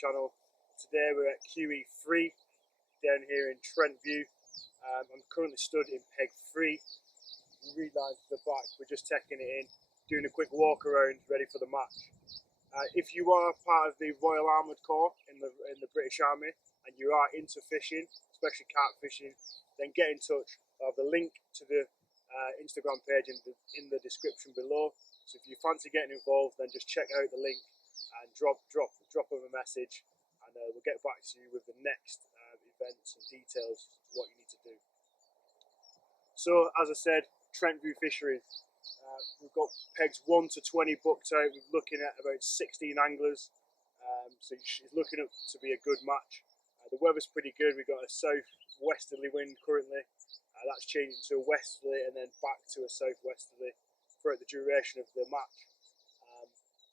channel. Today we're at QE3 down here in Trentview. I'm currently stood in peg 3, reed line to the back. We're just taking it in, doing a quick walk around, ready for the match. If you are part of the Royal Armoured Corps in the British Army and you are into fishing, especially carp fishing, then get in touch. I'll have the link to the Instagram page in the description below. So if you fancy getting involved, then just check out the link and drop them a message, and we'll get back to you with the next events and details to what you need to do. So as I said, Trentview Fishery. We've got pegs 1 to 20 booked out. We're looking at about 16 anglers, so it's looking up to be a good match. The weather's pretty good. We've got a south-westerly wind currently. That's changing to a westerly and then back to a south-westerly throughout the duration of the match.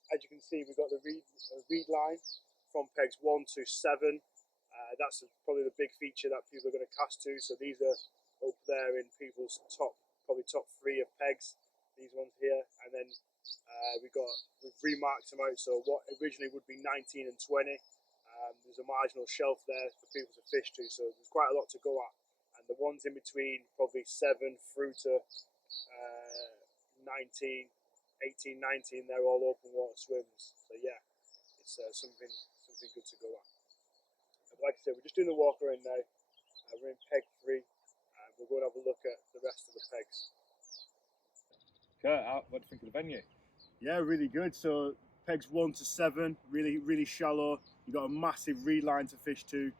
As you can see, we've got the reed line from pegs 1 to 7. That's probably the big feature that people are going to cast to. So these are up there in people's probably top 3 of pegs. These ones here, and then we've remarked them out. So what originally would be 19 and 20, there's a marginal shelf there for people to fish to. So there's quite a lot to go at. And the ones in between, probably 7 through to 19, 18, 19, they're all open water swims. So yeah, it's something good to go at. And like I said, we're just doing the walk around now. We're in peg 3, and we're going to have a look at the rest of the pegs. Kurt, what do you think of the venue? Yeah, really good. So pegs 1 to 7, really shallow. You've got a massive reed line to fish to,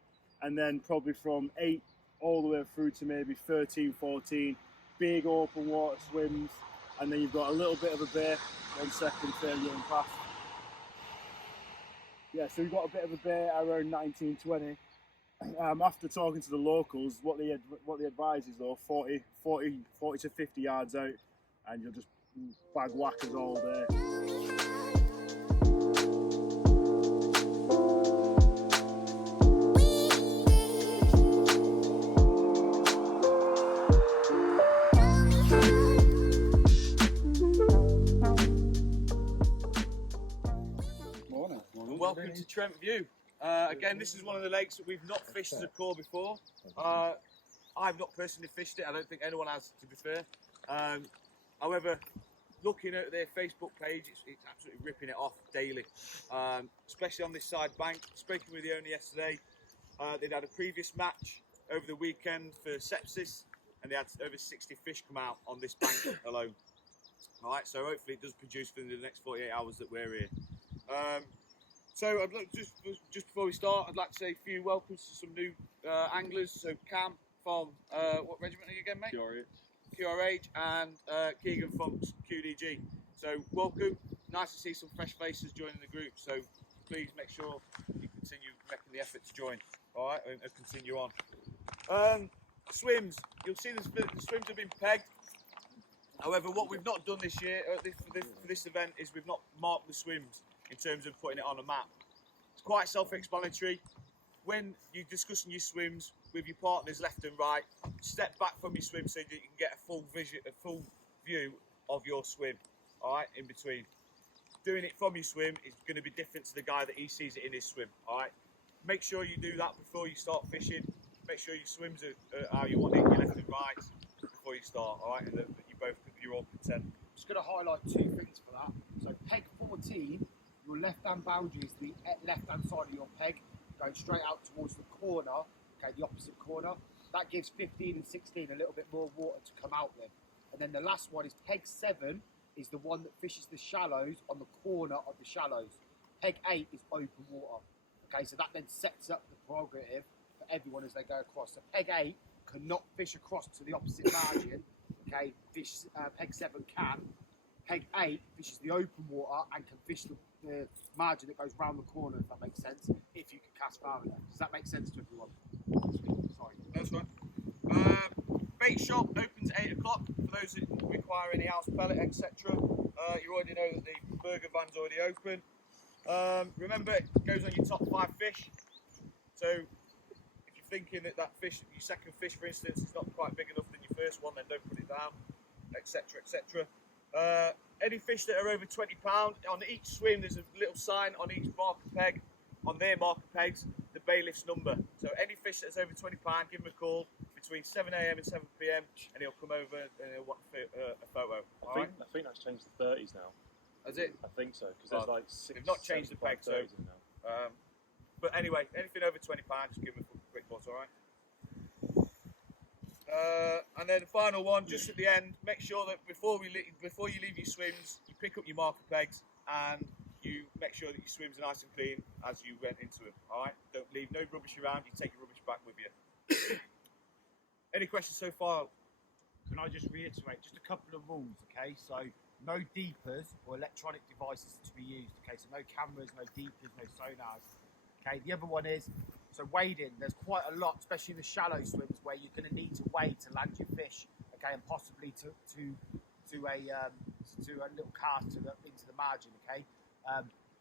and then probably from 8 all the way through to maybe 13, 14, big open water swims, and then you've got a little bit of a bay, 1 second, turn going past. Yeah, so we've got a bit of a bay around 19, 20. After talking to the locals, what they advise is though 40 to 50 yards out, and you'll just bag whackers all day. Welcome to Trentview. Again, this is one of the lakes that we've not fished as a corps before. I've not personally fished it. I don't think anyone has, to be fair. However, looking at their Facebook page, it's absolutely ripping it off daily, especially on this side bank. Speaking with the owner yesterday, they'd had a previous match over the weekend for sepsis, and they had over 60 fish come out on this bank alone. All right, so hopefully it does produce within the next 48 hours that we're here. So I'd like just before we start, I'd like to say a few welcomes to some new anglers. So Cam from what regiment are you again, mate? QRH, and Keegan from QDG. So welcome. Nice to see some fresh faces joining the group. So please make sure you continue making the effort to join. All right, and continue on. Swims. You'll see the swims have been pegged. However, what we've not done this year for this event is we've not marked the swims in terms of putting it on a map. It's quite self-explanatory. When you're discussing your swims with your partners left and right, step back from your swim so that you can get a full view of your swim, all right, in between. Doing it from your swim is going to be different to the guy that he sees it in his swim, all right? Make sure you do that before you start fishing. Make sure your swims are how you want it, your left and right, before you start, all right, and that you're all content. I'm just going to highlight 2 things for that. So peg 14, your left-hand boundary is the left-hand side of your peg, going straight out towards the corner, okay, the opposite corner. That gives 15 and 16 a little bit more water to come out with. And then the last one is peg 7 is the one that fishes the shallows on the corner of the shallows. Peg 8 is open water. Okay, so that then sets up the prerogative for everyone as they go across. So peg 8 cannot fish across to the opposite margin. Okay, peg 7 can. Peg 8 fishes the open water and can fish the margin that goes round the corner, if that makes sense, if you can cast far enough. Does that make sense to everyone? Sorry. That's fine. Bait shop opens at 8 o'clock for those that require any house pellet, etc. You already know that the burger van's already open. Remember, it goes on your top 5 fish. So if you're thinking that fish, your second fish, for instance, is not quite big enough than your first one, then don't put it down, etc., etc. Any fish that are over £20, on each swim there's a little sign on each marker peg on their marker pegs the bailiff's number. So any fish that's over £20, give him a call between 7 AM and 7 PM, and he'll come over and he'll want a photo. I think that's changed to 30s now. Is it? I think so, because there's like 6. They've not changed the peg, so. But anyway, anything over £20, just give him a quick buzz, alright? And then the final one, just at the end, make sure that before you leave your swims, you pick up your marker pegs and you make sure that your swims are nice and clean as you went into them. All right, don't leave no rubbish around. You take your rubbish back with you. Any questions so far? Can I just reiterate just a couple of rules? Okay, so no deepers or electronic devices to be used. Okay, so no cameras, no deepers, no sonars. Okay, the other one is, so wading, there's quite a lot, especially in the shallow swims, where you're going to need to wade to land your fish, okay, and possibly to a little cast into the margin, okay.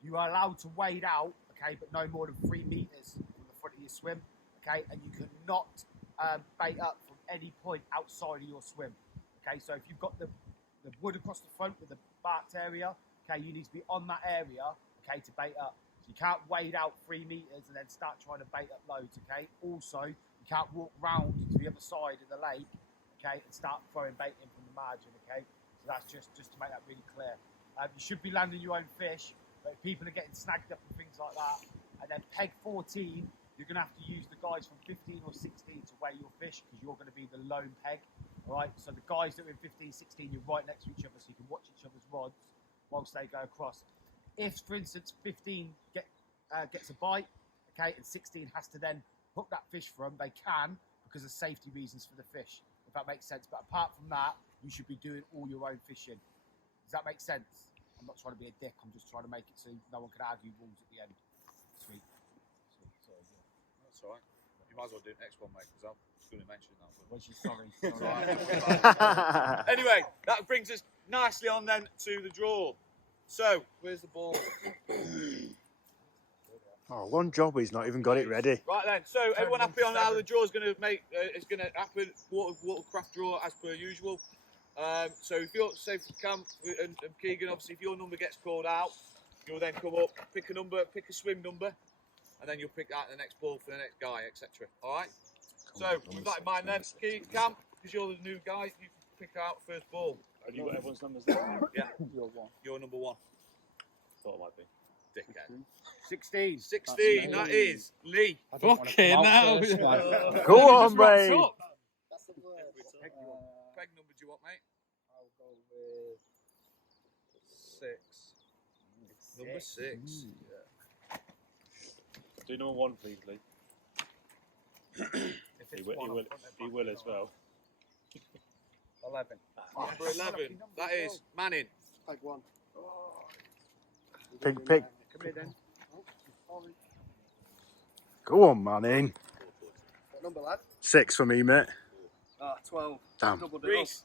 You are allowed to wade out, okay, but no more than 3 meters from the front of your swim, okay, and you cannot bait up from any point outside of your swim, okay. So if you've got the wood across the front with the barked area, okay, you need to be on that area, okay, to bait up. You can't wade out 3 meters and then start trying to bait up loads, okay? Also, you can't walk round to the other side of the lake, okay, and start throwing bait in from the margin, okay? So that's just to make that really clear. You should be landing your own fish, but if people are getting snagged up and things like that, and then peg 14, you're going to have to use the guys from 15 or 16 to weigh your fish because you're going to be the lone peg, all right? So the guys that are in 15, 16, you're right next to each other so you can watch each other's rods whilst they go across. If, for instance, 15 gets a bite, okay, and 16 has to then hook that fish from, they can because of safety reasons for the fish, if that makes sense. But apart from that, you should be doing all your own fishing. Does that make sense? I'm not trying to be a dick, I'm just trying to make it so no one can argue rules at the end. Sweet. Sorry, yeah. That's all right. You might as well do the next one, mate, because I'm going to mention that. Well, she's sorry. Anyway, that brings us nicely on then to the draw. So, where's the ball? Oh, one job, he's not even got it ready. Right then, so everyone happy on how the draw is going to make? It's going to happen. Watercraft draw as per usual. So if you're safe for Cam and Keegan, obviously, if your number gets called out, you'll then come up, pick a number, pick a swim number, and then you'll pick out the next ball for the next guy, etc. All right. So with that in mind, then, Cam, because you're the new guy, you can pick out first ball. Have you got everyone's numbers there? Yeah. You're number 1. Thought it might be. Dickhead. 16. 16, that is Lee. Fucking hell. Go on, mate. That's the word. Peg number do you want, mate? I'll go with 6. Number 6. Do number 1, please, Lee. He will as well. 11. Number 11, that is Manning. Peg 1. Pick. Come here then. Go on, man, in. What number, lad? 6 for me, mate. 12. Damn. Double Reese.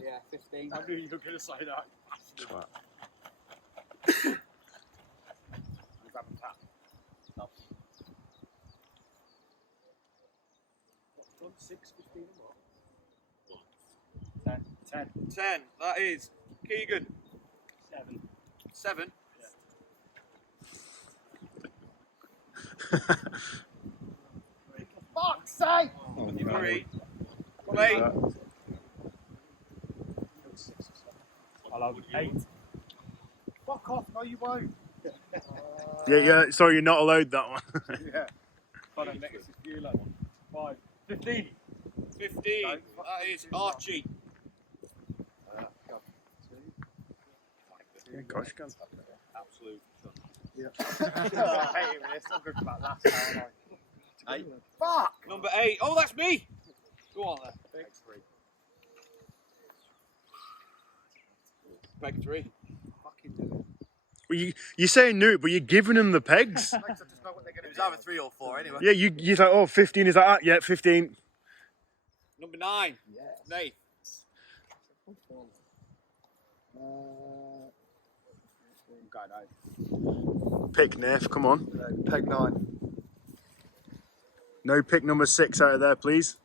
Yeah, 15. I knew you were going to say that. Twat. Grab a tap. No. 6, 15, what? 10. 10, that is Keegan. 7. 7. Fuck's sake! 3. Play. I'll have 8. Fuck off, no you won't. Yeah, sorry, you're not allowed that one. Yeah. Hold on, next is you, lad. 5. 15. 15, that is Archie. Gosh, can. Absolute. I hate it when it's not good for that last time. 8. Fuck! Number 8, oh, that's me. Go on then. Peg 3. Fucking do Well, you're saying no, but you're giving them the pegs. it. I just know what they're going to It was do. either 3 or 4 anyway. Yeah, you're like, oh, 15 is like that. Yeah, 15. Number 9, Nate. Pick, Nath, come on. Peg 9. No pick number 6 out of there, please.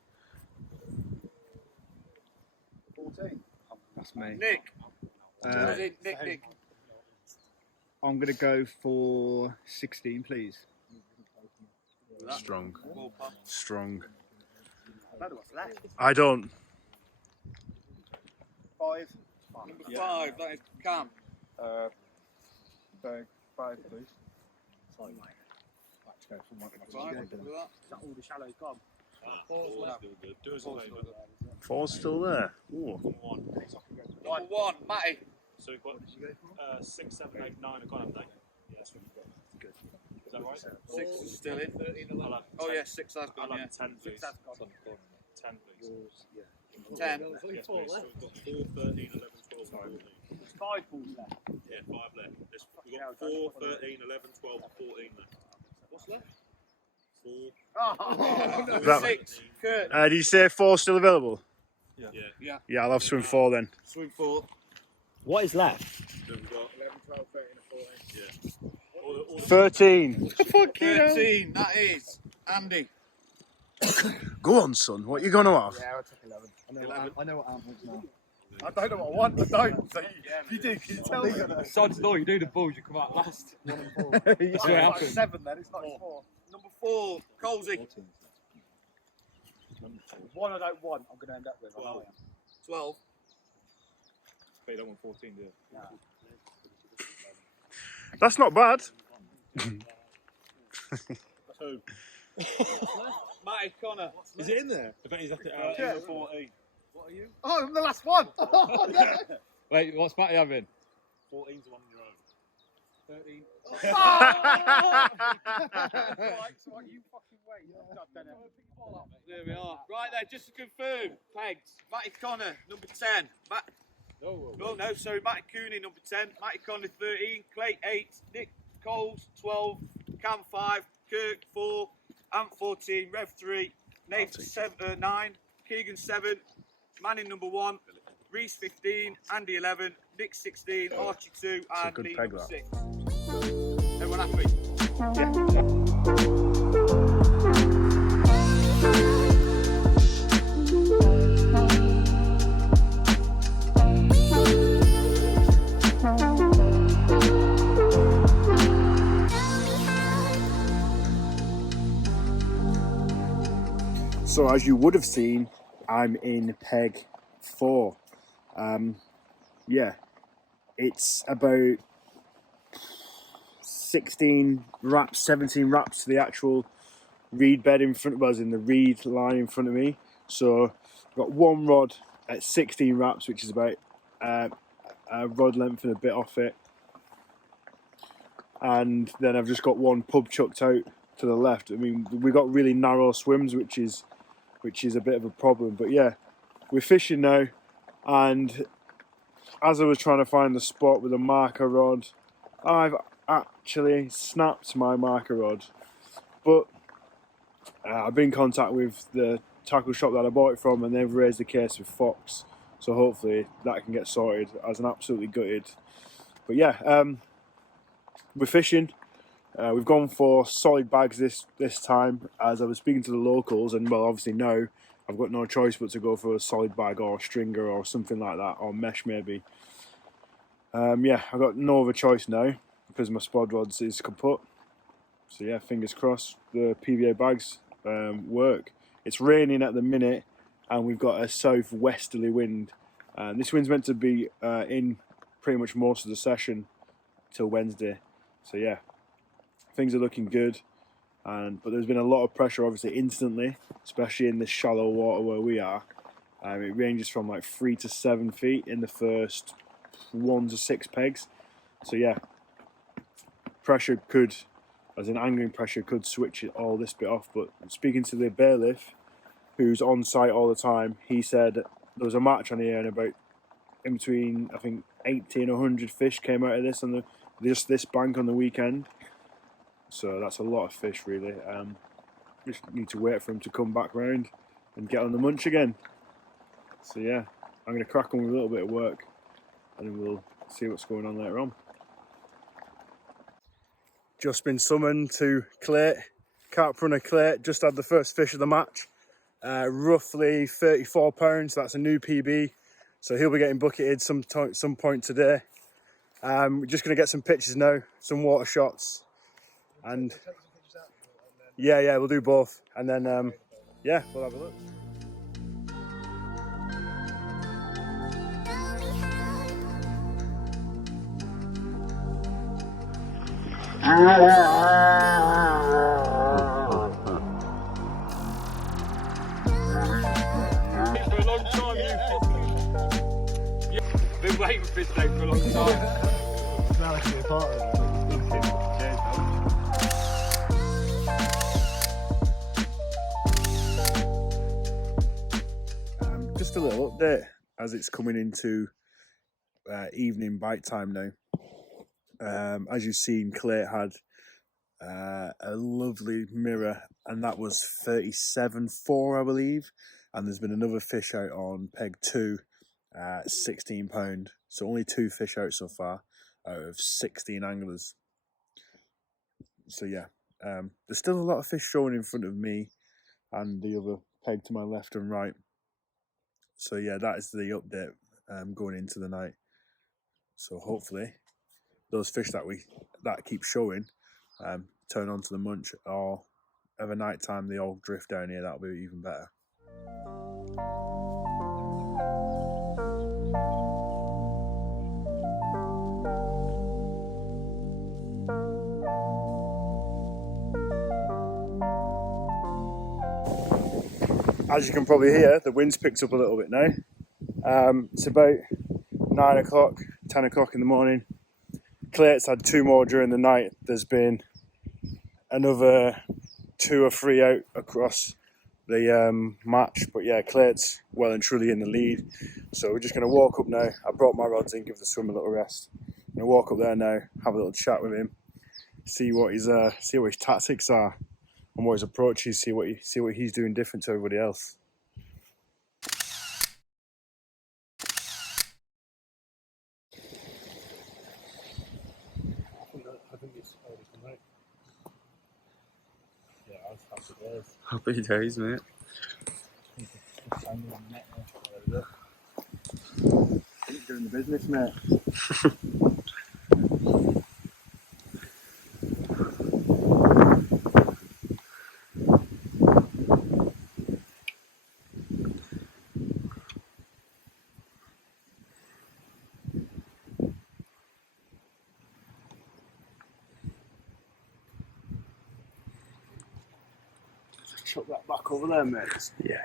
14. That's me. Nick. Nick. I'm going to go for 16, please. Strong. Strong. I don't know what's left. I don't. 5. Number 5, that is Cam. 5, please. Sorry, mate. Let's go for 1. 5, look at that. Is that all the shallows gone? Four's still good. Do us a favour. 4's still there. Ooh. One. Number 1, Matty. So we've got 6, 7, 8, 9 are gone, haven't they? Yes. Good. Is that right? 6 is still in. I'll have Oh 10. yeah, 6 has gone, I'll yeah. have 10, please. 10, please. 10. Yes, please. So we've got 4, 13, 11, 12, 14. There's 5 balls left. Yeah, 5 left. We've got 4, 13, 11, 12, 14 left. What's left? 4. That- 6, Kurt. Did you say 4's still available? Yeah. Yeah, I'll have swim 4 then. Swim 4. What is left? Then we've got 11, 12, 13 and 14. all the 13. Fucking hell. 13, that is Andy. Go on, son. What are you going to have? Yeah, I took 11. I know what Ant wants now. I don't know what I want. I don't. So if you do, can you tell me? Besides the door, you do the balls, you come out last. It's what like happened. 7 then. It's not 4. Number 4, Colsey. 1 I don't want. I'm going to end up with. 12. 12. But you don't want 14, do you? That's not bad. 2. Matty Connor. Is it in there? I bet he's left it out. Yeah. 14. Oh, I'm the last one. Oh, no. Wait, what's Matty having? 14's the one on your own. 13. Right, so you fucking wait. I've done it. There we are. Right there, just to confirm, pegs. Matty Connor, number 10. No, sorry, Matty Cooney, number 10. Matty Connor, 13. Clay, 8. Nick Coles, 12. Cam, 5. Kirk, 4. Ant, 14. Rev, 3. Nate, 9. Keegan, 7. Manning, number 1. Reese, 15. Andy, 11. Nick, 16. Archie, 2. And good Lee, peg, number that. 6. Everyone happy? So as you would have seen, I'm in peg 4. Yeah, it's about 16 wraps, 17 wraps to the actual reed bed in front of us, in the reed line in front of me. So I've got one rod at 16 wraps, which is about a rod length and a bit off it. And then I've just got one pub chucked out to the left. I mean, we've got really narrow swims, which is a bit of a problem. But yeah, we're fishing now, and as I was trying to find the spot with a marker rod, I've actually snapped my marker rod. But I've been in contact with the tackle shop that I bought it from, and they've raised the case with Fox, so hopefully that can get sorted, as I'm absolutely gutted. But yeah, we're fishing. We've gone for solid bags this time, as I was speaking to the locals, and well, obviously now I've got no choice but to go for a solid bag or a stringer or something like that, or mesh maybe. Yeah, I've got no other choice now because my spod rods is kaput. So yeah, fingers crossed the PBA bags work. It's raining at the minute, and we've got a southwesterly wind. This wind's meant to be in pretty much most of the session till Wednesday. So yeah, things are looking good. But there's been a lot of pressure, obviously, instantly, especially in this shallow water where we are. It ranges from like 3 to 7 feet in the first 1 to 6 pegs. So yeah, pressure could, as in angling pressure, could switch all this bit off. But speaking to the bailiff, who's on site all the time, he said there was a match on here, and about in between, I think, 80 and 100 fish came out of this on just this bank on the weekend. So that's a lot of fish, really. Just need to wait for him to come back round and get on the munch again. So yeah, I'm going to crack on with a little bit of work, and then we'll see what's going on later on. Just been summoned to Clay, Carp runner Clay. Just had the first fish of the match. Roughly 34 pounds. That's a new PB. So he'll be getting bucketed some point today. We're just going to get some pictures now, some water shots, and yeah, we'll do both, and then yeah, we'll have a look. For a long time, you fucking... Been waiting for this day for a long time. Just a little update as it's coming into evening bite time now. As you've seen, Clay had a lovely mirror, and that was 37.4, I believe. And there's been another fish out on peg 2 at £16. So only 2 fish out so far out of 16 anglers. So yeah, there's still a lot of fish showing in front of me and the other peg to my left and right. So yeah, that is the update going into the night. So hopefully those fish that keep showing turn onto the munch, or of a night time they all drift down here. That'll be even better. As you can probably hear, the wind's picked up a little bit now. It's about 9 o'clock, 10 o'clock in the morning. Clay's had 2 more during the night. There's been another 2 or 3 out across the match. But yeah, Clay's well and truly in the lead. So we're just going to walk up now. I brought my rods in, give the swim a little rest. I'm going to walk up there now, have a little chat with him, see what his tactics are and what his approach is, see what he's doing different to everybody else. I think it's already come out. Yeah, I was happy days. Happy days, mate. Keep doing the business, mate. Chuck that back over there, mate. Yeah.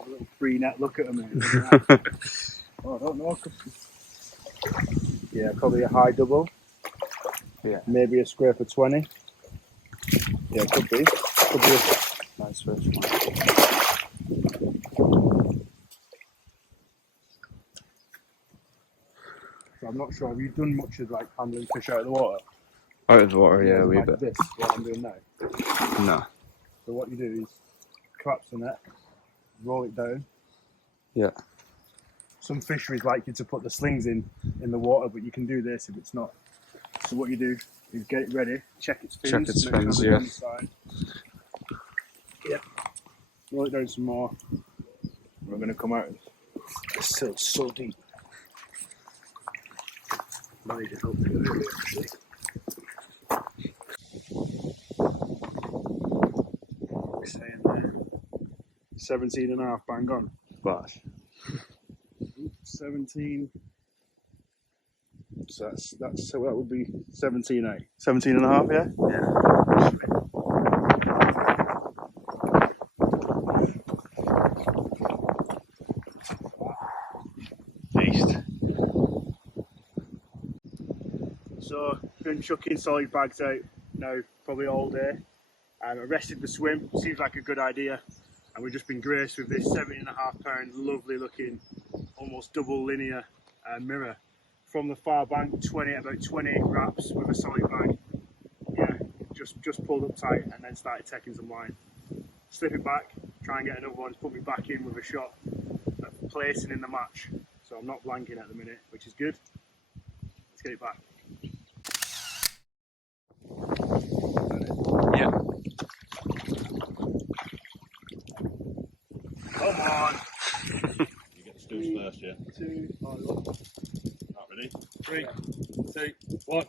A little free net look at him, mate. Oh, I don't know. Yeah, probably a high double. Yeah. Maybe a scrape of 20. Yeah, could be. Could be a nice first one. So I'm not sure. Have you done much of like handling fish out of the water? Out of the water, yeah, a wee like bit. This, what I'm doing now. No. So what you do is collapse the net, roll it down. Yeah. Some fisheries like you to put the slings in the water, but you can do this if it's not. So what you do is get it ready, check its fins. Check its fins, yeah. Yep. Roll it down some more. We're going to come out. It's still so deep. Might need to help me a little bit, actually. What are we saying there? 17.5, bang on. Bash. 17. So so that would be 17.8. 17.5, yeah? Yeah. Beast. So been chucking solid bags out now probably all day. I rested the swim, seems like a good idea. And we've just been graced with this 17.5 pound lovely looking almost double linear mirror from the far bank, about 28 wraps with a solid bag. Yeah, just pulled up tight and then started taking some line. Slip it back, try and get another one, put me back in with a shot of placing in the match. so I'm not blanking at the minute, which is good. Let's get it back. Yeah. Come on. You get the screws first, yeah? 2, Right, ready? 3, 2, 1.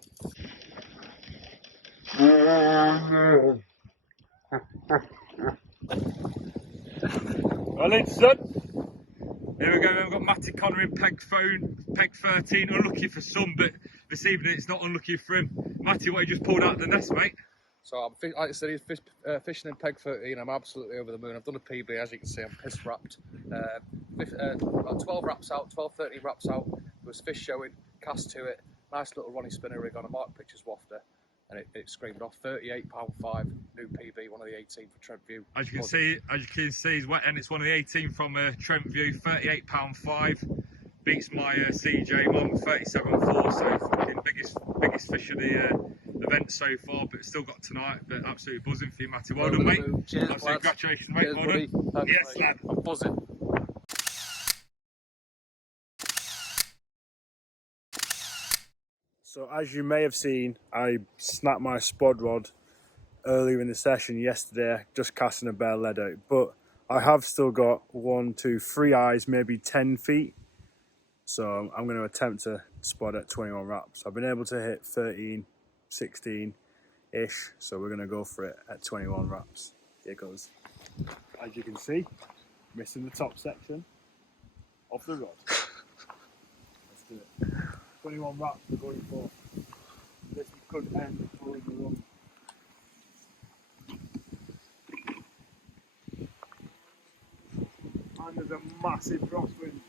Well, it's done. Here we go, we've got Matty Connor in peg 13, unlucky for some, but this evening it's not unlucky for him. Matty, what you just pulled out of the nest, mate? So, like I said, he's fishing in peg 13. I'm absolutely over the moon. I've done a PB, as you can see. I'm piss wrapped. About 12 wraps out, 12, 13 wraps out. There was fish showing, cast to it. Nice little Ronnie spinner rig on a Mark Pictures wafter. And it screamed off £38.5, new PB, one of the 18 for Trentview. As you can see, he's wet, and it's one of the 18 from Trentview, £38.5. Beats my CJ Mom 37.4, so fucking biggest fish of the event so far, but still got tonight. But absolutely buzzing for you, Matty. Well done, mate. Cheers, absolutely, lads. congratulations, mate. Cheers, Well buddy. done. Thanks, Yes, mate. lad. I'm buzzing. So as you may have seen, I snapped my spod rod earlier in the session yesterday, just casting a bare lead out. But I have still got 1, 2, 3 eyes, maybe 10 feet. So I'm going to attempt to spot at 21 wraps. I've been able to hit 13, 16-ish. So we're going to go for it at 21 wraps. Here goes. As you can see, missing the top section of the rod. Let's do it. 21 wraps we're going for. This could end before the run. And there's a massive crosswind.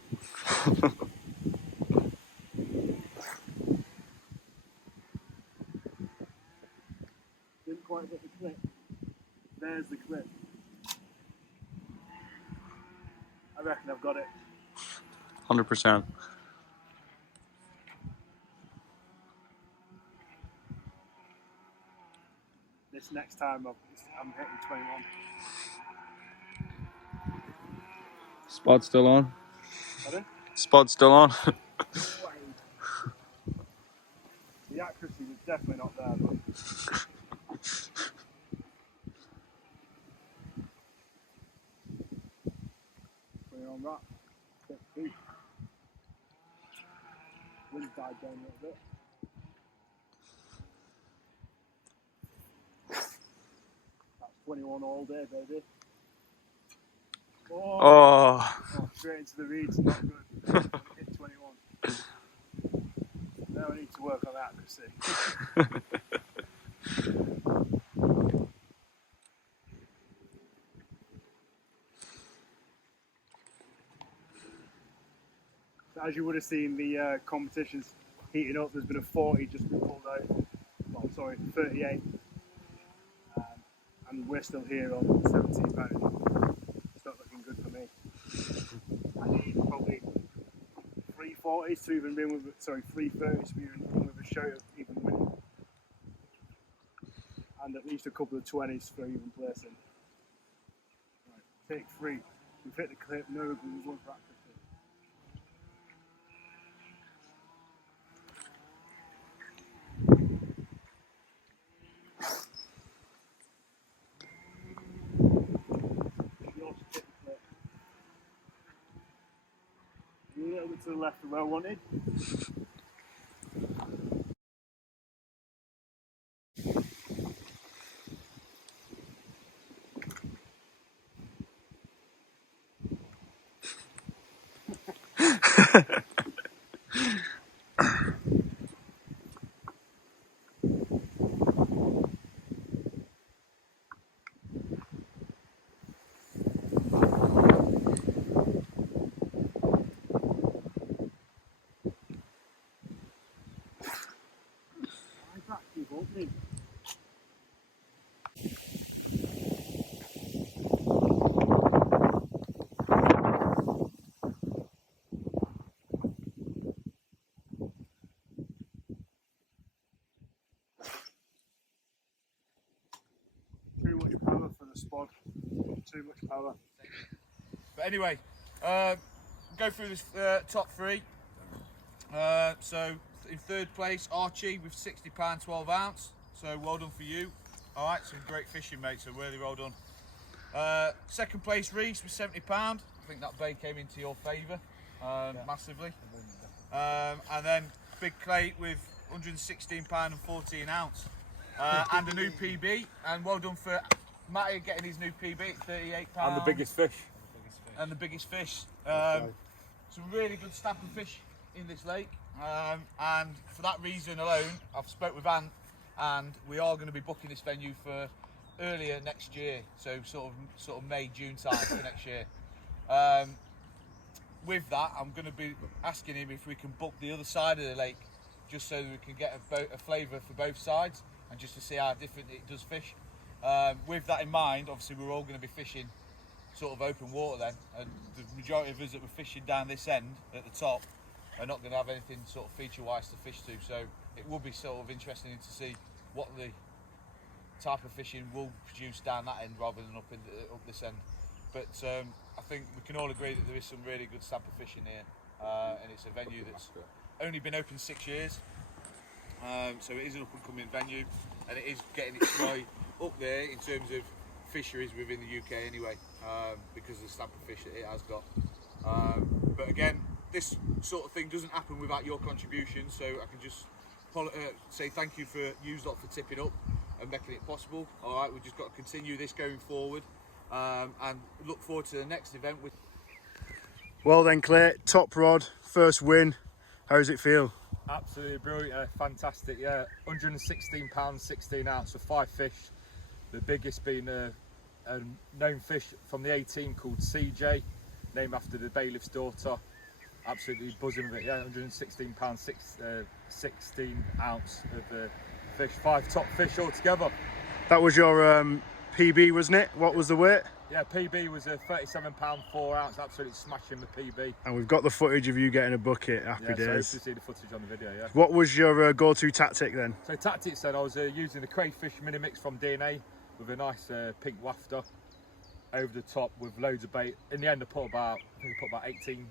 Didn't quite hit the clip. There's the clip. I reckon I've got it. 100%. This next time I'm hitting 21. Spot still on. Pardon? Spot still on. The accuracy was definitely not there though. Put it on that. Bit deep. Wind died down a little bit. That's 21 all day, baby. Oh, straight into the reeds, not good. Hit 21. Now I need to work on accuracy. So as you would have seen, the competition's heating up. There's been a 40 just been pulled out. Well, sorry, 38. And we're still here on 17 pounds. It's not looking good for me. I need probably 340s to even win with, sorry, 330s to even win with a shout of even winning. And at least a couple of 20s for even placing. Right, take 3. We've hit the clip, no good, we've won practice. A little bit to the left of where I wanted. Too much power for the spot. Too much power. But anyway, go through this top three. So in third place, Archie with £60 12 ounce. So well done for you. All right, some great fishing, mate. So really well done. Second place, Reese with £70. I think that bait came into your favour massively. And then Big Clay with £116 and 14 ounce. And a new PB. And well done for Matty getting his new PB at £38. And the biggest fish. And the biggest fish. Some really good snapper fish in this lake. And for that reason alone, I've spoke with Ant, and we are going to be booking this venue for earlier next year, so sort of May, June time for next year. With that, I'm going to be asking him if we can book the other side of the lake, just so that we can get a flavour for both sides, and just to see how different it does fish. With that in mind, obviously we're all going to be fishing sort of open water then, and the majority of us that were fishing down this end at the top are not going to have anything sort of feature-wise to fish to, so it will be sort of interesting to see what the type of fishing will produce down that end rather than up this end. But I think we can all agree that there is some really good snapper fishing here, and it's a venue that's only been open 6 years, so it is an up-and-coming venue, and it is getting its way up there in terms of fisheries within the UK anyway, because of the snapper fish that it has got. But again, this sort of thing doesn't happen without your contribution, so I can just say thank you for you lot for tipping up and making it possible. All right, we've just got to continue this going forward, and look forward to the next event. Well then, Clay, top rod, first win. How does it feel? Absolutely brilliant, fantastic. Yeah, £116 16 ounce for 5 fish. The biggest being a known fish from the A-team called CJ, named after the bailiff's daughter. Absolutely buzzing with it. Yeah, £116 16 ounce of fish. 5 top fish altogether. That was your PB, wasn't it? What was the weight? Yeah, PB was a £37 4 ounce. Absolutely smashing the PB. And we've got the footage of you getting a bucket. Happy days. So you see the footage on the video. Yeah. What was your go-to tactic then? So tactics then, I was using the crayfish mini mix from DNA with a nice pink wafter over the top with loads of bait. In the end, I think I put about 18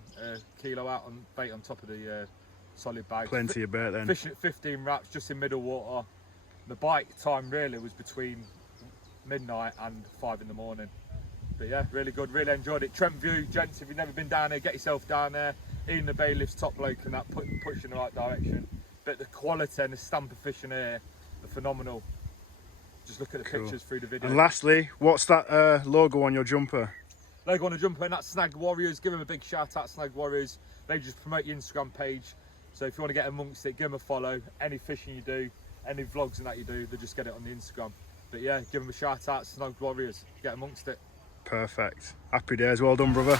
kilo out on bait on top of the solid bag. Plenty of bait then. Fishing at 15 wraps just in middle water. The bite time really was between midnight and 5 in the morning. But yeah, really good, really enjoyed it. Trentview, gents, if you've never been down there, get yourself down there. Ian the bailiff's top bloke and that push in the right direction. But the quality and the stamp of fishing here are phenomenal. Just look at the pictures through the video. And lastly, what's that logo on your jumper? Logo on the jumper, and that's Snag Warriors. Give them a big shout out, Snag Warriors. They just promote your Instagram page. So if you want to get amongst it, give them a follow. Any fishing you do, any vlogs and that you do, they just get it on the Instagram. But yeah, give them a shout out, Snag Warriors. Get amongst it. Perfect. Happy days. Well done, brother.